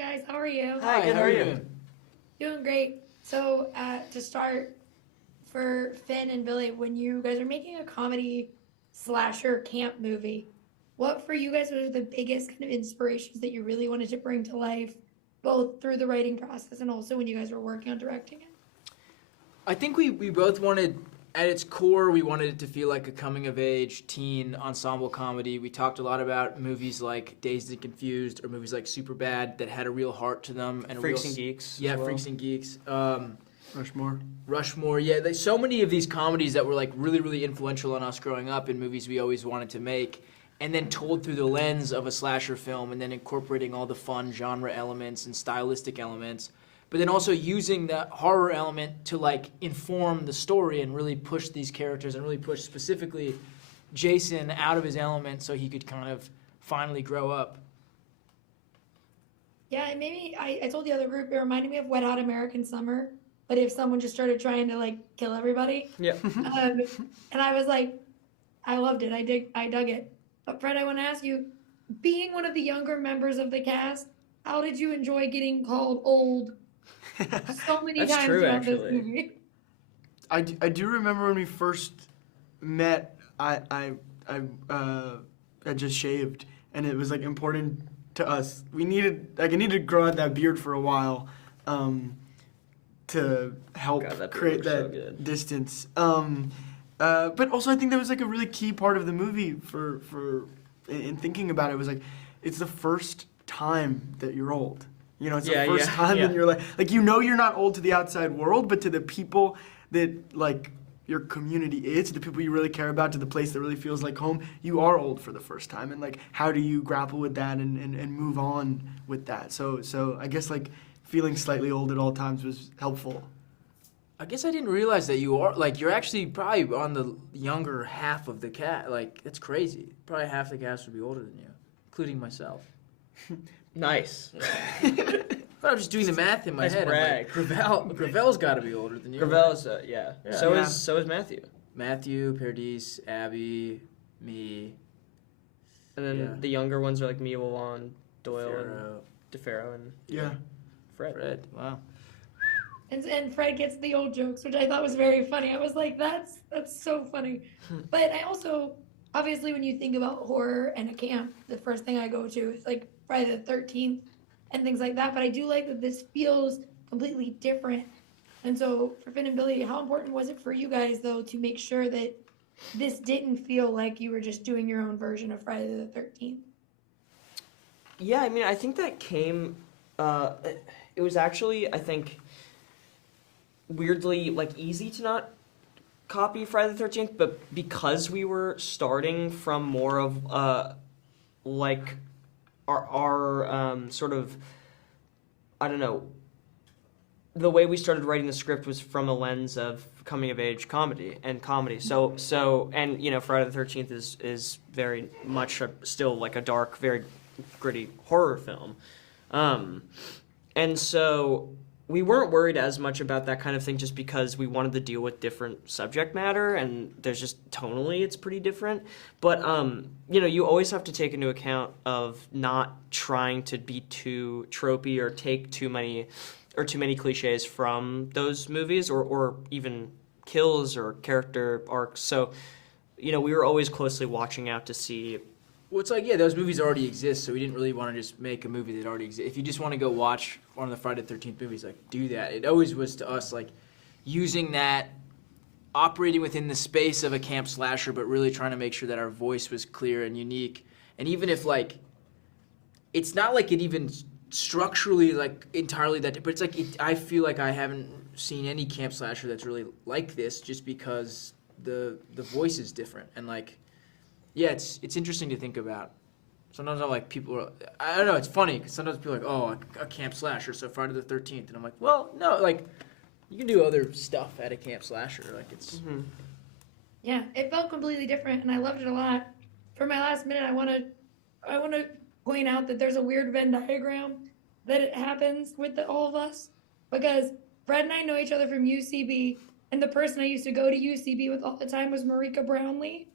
guys, how are you? Hi, good. How are you? Doing great. So, to start, for Finn and Billy, when you guys are making a comedy slasher camp movie, what for you guys were the biggest kind of inspirations that you really wanted to bring to life, both through the writing process and also when you guys were working on directing it? I think we both wanted, at its core, we wanted it to feel like a coming-of-age teen ensemble comedy. We talked a lot about movies like Dazed and Confused or movies like Superbad that had a real heart to them. And Freaks and Geeks. Yeah, Freaks and Geeks. Rushmore. Yeah. There's so many of these comedies that were like really, really influential on us growing up in movies we always wanted to make. And then told through the lens of a slasher film and then incorporating all the fun genre elements and stylistic elements. But then also using the horror element to like inform the story and really push these characters and really push specifically Jason out of his element so he could kind of finally grow up. Yeah, and maybe I told the other group, it reminded me of Wet Hot American Summer, but if someone just started trying to like kill everybody. Yeah. And I was like, I loved it. I dug it. But Fred, I want to ask you, being one of the younger members of the cast, how did you enjoy getting called old so many That's times true, throughout this actually. movie? I do remember when we first met. I had just shaved, and it was like important to us. I needed to grow out that beard for a while, to help God, that beard create looks so that good. distance. But also I think that was like a really key part of the movie for in thinking about it. It was like it's the first time that you're old. You know, it's the first time that you're like you know you're not old to the outside world, but to the people that like your community is, to the people you really care about, to the place that really feels like home, you are old for the first time. And like how do you grapple with that and move on with that? So I guess like feeling slightly old at all times was helpful. I guess I didn't realize that you're actually probably on the younger half of the cast. Like, that's crazy. Probably half the cast would be older than you, including myself. Nice. I'm just doing the math in my Nice head. brag. I'm like, Gravel's got to be older than you. Gravel's, yeah. Yeah. So Yeah. is Matthew. Matthew, Paradis, Abby, me, And then Yeah. the younger ones are like Mia Wan, Doyle, Farrow, and DeFaro, and Yeah. Fred. Wow. And Fred gets the old jokes, which I thought was very funny. I was like, that's so funny. But I also, obviously, when you think about horror and a camp, the first thing I go to is like Friday the 13th and things like that. But I do like that this feels completely different. And so for Finn and Billy, how important was it for you guys, though, to make sure that this didn't feel like you were just doing your own version of Friday the 13th? Yeah, I mean, I think that came. It was actually, I think, weirdly like easy to not copy Friday the 13th, but because we were starting from more of like our sort of, I don't know, the way we started writing the script was from a lens of coming of age comedy. So and you know, Friday the 13th is very much still like a dark, very gritty horror film. And so we weren't worried as much about that kind of thing just because we wanted to deal with different subject matter, and there's just tonally it's pretty different. But you know, you always have to take into account of not trying to be too tropey or take too many cliches from those movies or even kills or character arcs. So, you know, we were always closely watching out to see. Well, it's like, yeah, those movies already exist, so we didn't really want to just make a movie that already exists. If you just want to go watch one of the Friday the 13th movies, like, do that. It always was to us, like, using that, operating within the space of a camp slasher, but really trying to make sure that our voice was clear and unique. And even if, like, it's not like it even structurally, like, entirely that, but it's like, I feel like I haven't seen any camp slasher that's really like this just because the voice is different. And, like, yeah, it's interesting to think about. Sometimes I'm like, I don't know, it's funny, because sometimes people are like, oh, a camp slasher, so Friday the 13th. And I'm like, well, no, like, you can do other stuff at a camp slasher. Like, it's... Mm-hmm. Yeah, it felt completely different, and I loved it a lot. For my last minute, I want to point out that there's a weird Venn diagram that it happens with all of us, because Fred and I know each other from UCB, and the person I used to go to UCB with all the time was Marika Brownlee,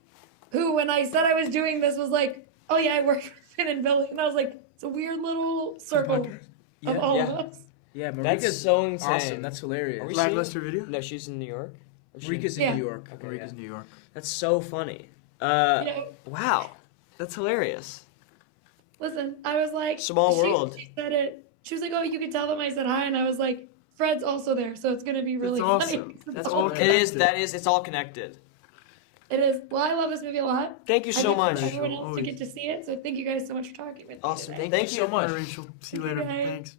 who, when I said I was doing this, was like, oh yeah, I worked with Finn and Billy. And I was like, it's a weird little circle. of all of Yeah. us. Yeah, That's Marika's so insane. awesome. That's hilarious. Are we Lackluster video? No, she's in New York. Or she- Marika's in Yeah. New York. Okay, Marika's yeah. New York. That's so funny. You know, Wow, that's hilarious. listen, I was like, Small world. She said it. She was like, "Oh, you can tell them I said hi," and I was like, "Fred's also there, so it's gonna be really That's funny." awesome. That's all all. It is. connected. That is. It's all connected. It is. Well, I love this movie a lot. Thank you I so think much. for everyone else Always. to get to see it. So thank you guys so much for talking with me. Awesome. today. Thank you you. so much. Bye, Rachel. See you later. Bye. Thanks.